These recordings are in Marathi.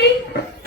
Sim.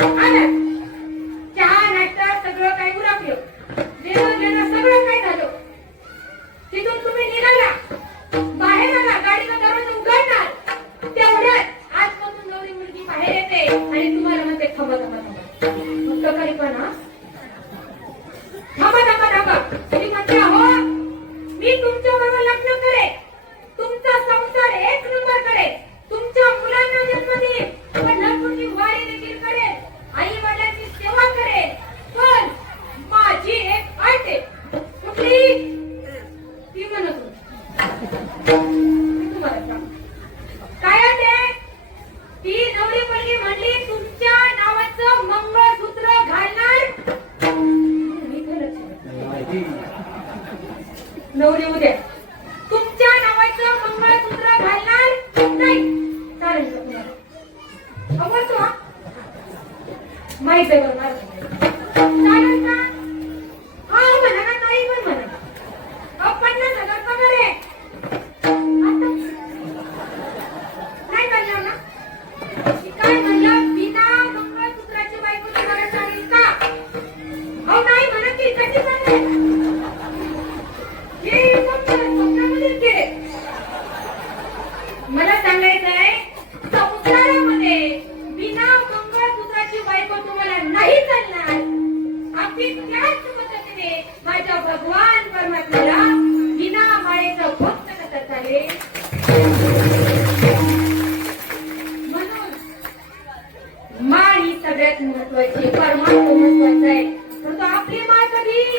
सगळ्यात महत्वाची परमात्मा महत्त्वाचा आहे. परंतु आपली माय कधी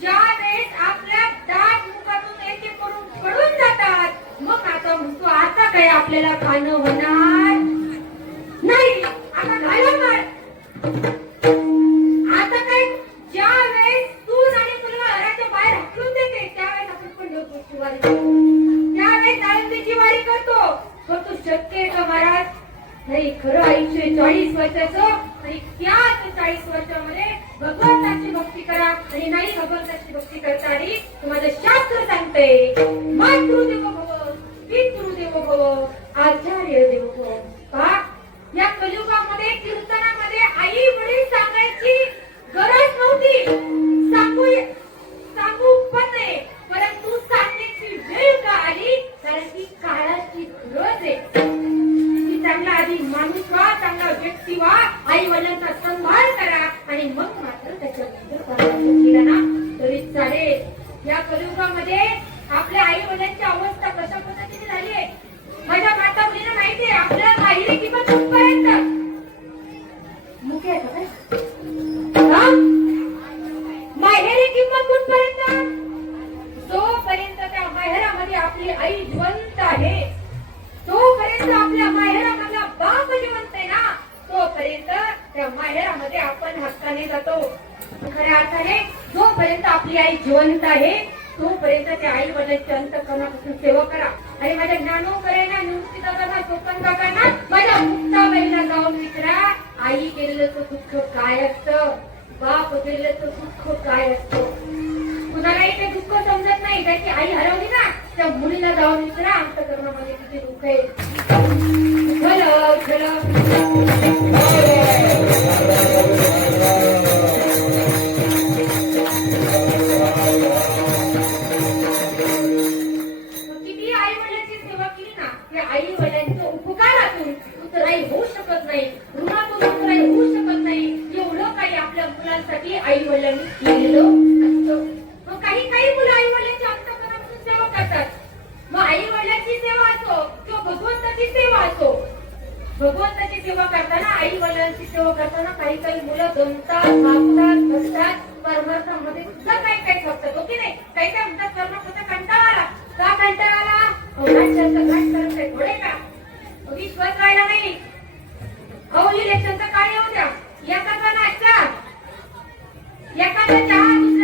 ज्या वेळेस आपल्या दात मुखातून एक एक करून पडून जातात मग आता म्हणतो आता काय आपल्याला खाणं होणार नाही. आता घालवणार. भगवंताची भक्ती करा. आणि नाही भगवंताची भक्ती करता आली तुम्हाला शास्त्र सांगते. मातृदेव भव पितृदेव भव आचार्य देव भव. पहा या कलियुगामध्ये कीर्तनामध्ये आई वडील सांगायची गरज नव्हती. किंवा आई वडिलांचा सांभाळ करा आणि मग मात्र त्याच्यानंतर ना तरी चालेल या कलियुगामध्ये आपल्या आई वडिलांची अवस्था कशा पद्धतीने झाली आहे? माझ्या माता मुलीला माहितीये आहे आपल्या माहिती किंमत कुठपर्यंत? मुख्य आहे का माहेरी किंमत कुठपर्यंत? जोपर्यंत त्या माहेरामध्ये आपली आई जिवंत आहे तोपर्यंत आपल्या माहेरा जोपर्यंत त्या माहेरामध्ये आपण हक्काने जातो खऱ्या अर्थाने जोपर्यंत आपली आई जिवंत आहे तोपर्यंत त्या आई वडिलांच्या अंतकरणापासून सेवा करा. आणि माझ्या ज्ञानोकरांना निवृत्ती दादांना कोकण काकांना माझ्या मुक्ताबाईला जाऊन विचारा आई गेलेलं दुःख काय असतं? बाप गेलेलं दुःख काय असतं? कुणालाही ते दुःख समजत नाही त्याची आई हरवली ना त्या मुलीला जाऊन विचारा अंतकरणामध्ये किती दुःख आहे. आई वडिलांनी केलेलं केली ना त्या आई वडिलांच्या उपकारातून उतराई होऊ शकत नाही ऋणातून उतराई होऊ शकत नाही एवढं काही आपल्या मुलांसाठी आई वडिलांनी केलेलं असतं मग काही काही मुलं आई वडिलांच्या अंतकरणापासून सेवा करतात मग आई वडिलांची सेवा असो किंवा भगवंताची सेवा असो भगवंताची सेवा करताना आई वडिलांची सेवा करताना काही काही मुलं दमतात मागतात बसतात. परमार्थामध्ये सुद्धा काही काही करतात ओके की नाही? काही काही म्हणतात परमार्थाचा कंटाळा. आला का कंटाळा? आला अहो, घाट घाट करत आहे थोडे का? विश्वास राहिला नाही. अहो इलेक्शनचा काय येऊ द्या एकाचा नाश्ता एकाचा चहा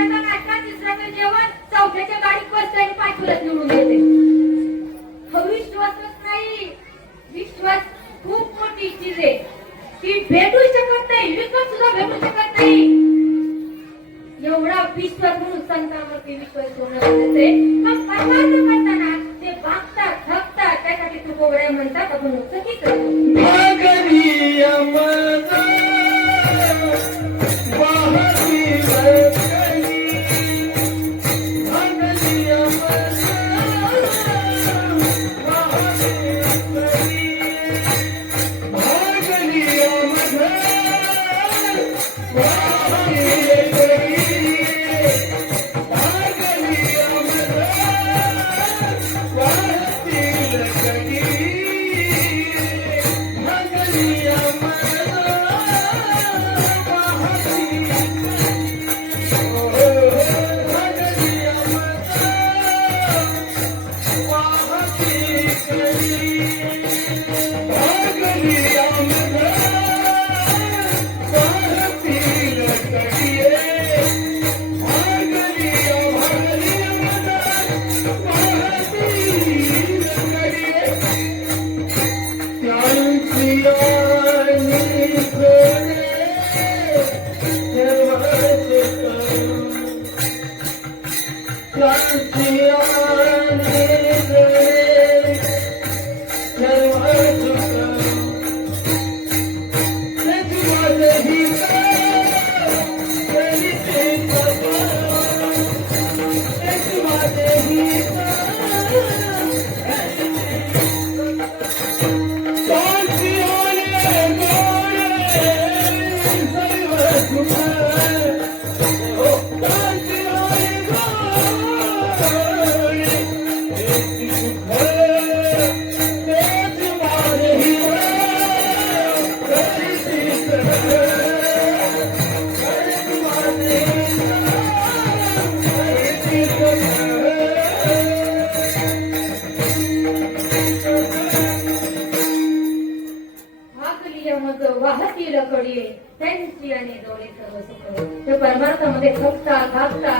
परमार्थामध्ये भक्ता भागता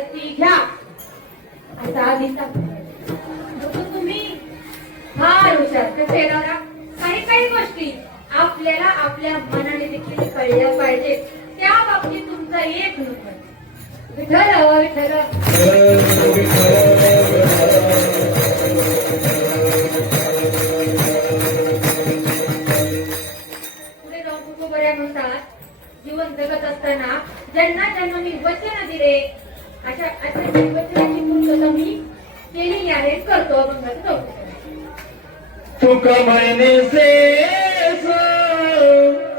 तर घ्या. आता आधी तुम्ही. फार हुशार. कसे दादा काही काही गोष्टी आपल्याला आपल्या मनाने देखील कळल्या पाहिजे. त्या बाबतीत तुमचा एक नंबर. विठ्ठल विठ्ठल. पुढे जाऊन कुटुंबऱ्यानुसार जीवन जगत असताना ज्यांना ज्यांना मी वचन दिले अशा अशा पूर्तता मी केली आहे करतो अभंगाचं चौकट तुका महिने से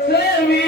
सेवी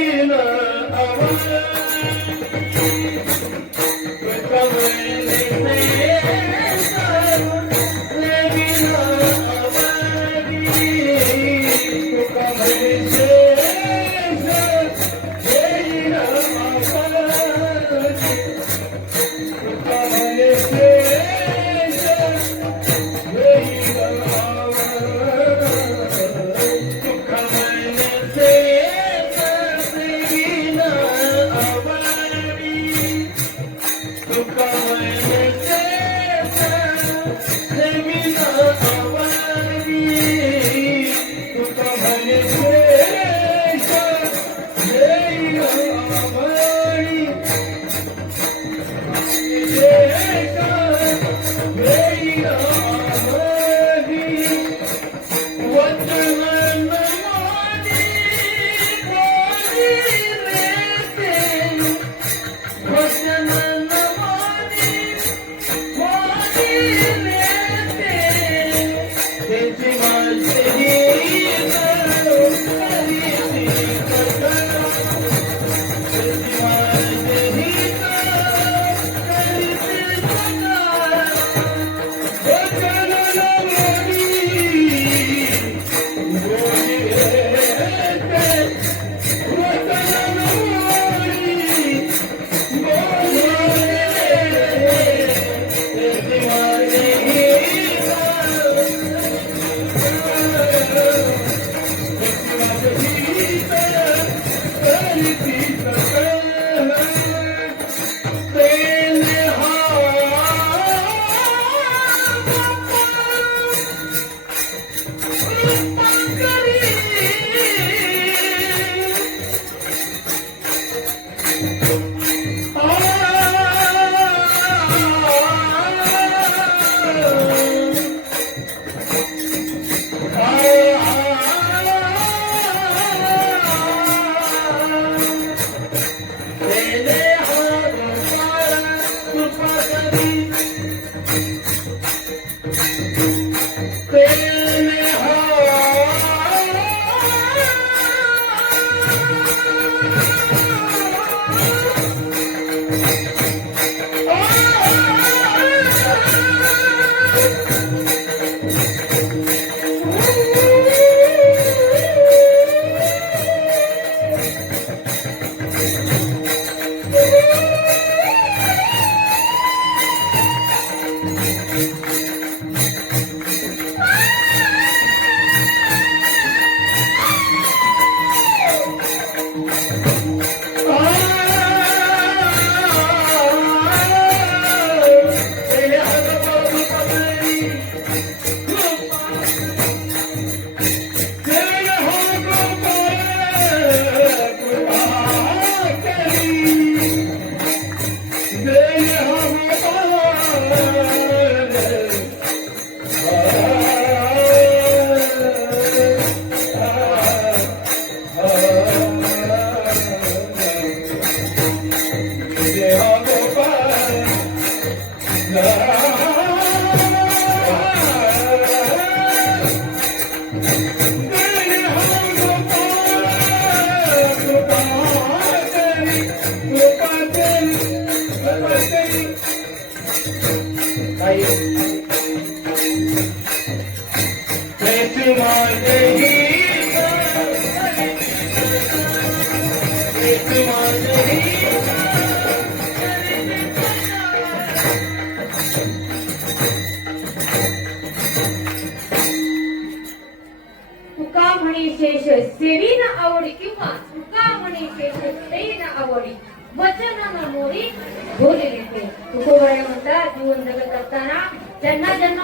तुका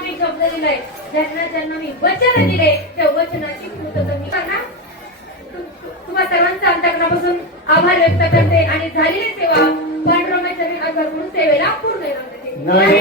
मी शब्द दिलाय ज्यांना ज्यांना मी वचन दिले त्या वचनाची पूर्तता मी करणार तुम्हा सर्वांचा अंतकरणापासून आभार व्यक्त करते आणि झालेली सेवा पांडुरंगाच्या विनाकार म्हणून सेवेला पूर्ण करते. नाही